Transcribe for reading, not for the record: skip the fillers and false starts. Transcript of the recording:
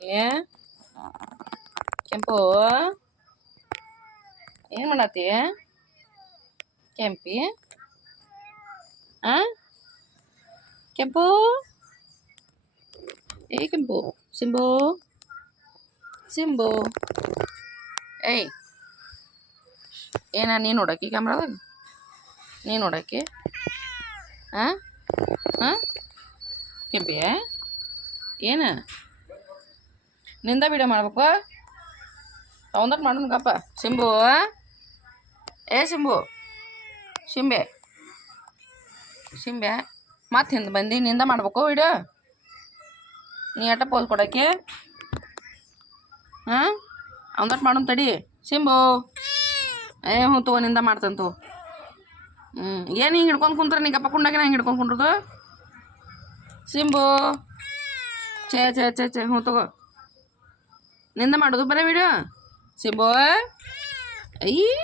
ಏ ಕೆಂಪು ಏನು ಮಾಡತ್ತಿ ಕೆಂಪಿ ಆ ಕೆಂಪು ಏ ಕೆಂಪು ಸಿಂಬು ಸಿಂಬು ಏಯ್ ಏನ ನೀನು ನೋಡಕ್ಕಿ ಕ್ಯಾಮ್ರಾದಾಗ ನೀನು ನೋಡಕ್ಕಿ ಹಾಂ ಹಾಂ ಕೆಂಪಿ ಏನು ನಿಂದ ವಿಡಿಯೋ ಮಾಡ್ಬೇಕು ಅವಂದಟ್ ಮಾಡೋಣ ಗಪ್ಪ ಸಿಂಬು ಏ ಸಿಂಬು ಶಿಂಬೆ ಶಿಂಬೆ ಮತ್ತೆ ಹಿಂದೆ ಬಂದು ನಿಂದ ಮಾಡ್ಬೇಕು ವಿಡಿಯೋ ನೀ ಅಟ ಪೋಲ್ ಕೊಡಕ್ಕೆ ಹಾಂ ಅವಂದಟ್ ಮಾಡೋಣ ತಡಿ ಸಿಂಬು ಏ ಹ್ಞೂ ತಗೋ ನಿಂದ ಮಾಡ್ತಂತು ಏನು ಹಿಂಗೆ ಹಿಡ್ಕೊಂಡು ಕುಂತ್ರೆ ನೀ ಗಪ್ಪ ಕುಂಡಾಗೆ ಹಿಂಗೆ ಹಿಡ್ಕೊಂಡು ಕುಂಡ್ರದು ಸಿಂಬು ಛೇ ಛೇ ಛೇ ಛೇ ಹ್ಞೂ ತಗೋ ನಿಂದ ಮಾಡೋದು ಬರೀ ವಿಡಿಯೋ ಸಿಂಬು ಅಯ್ಯ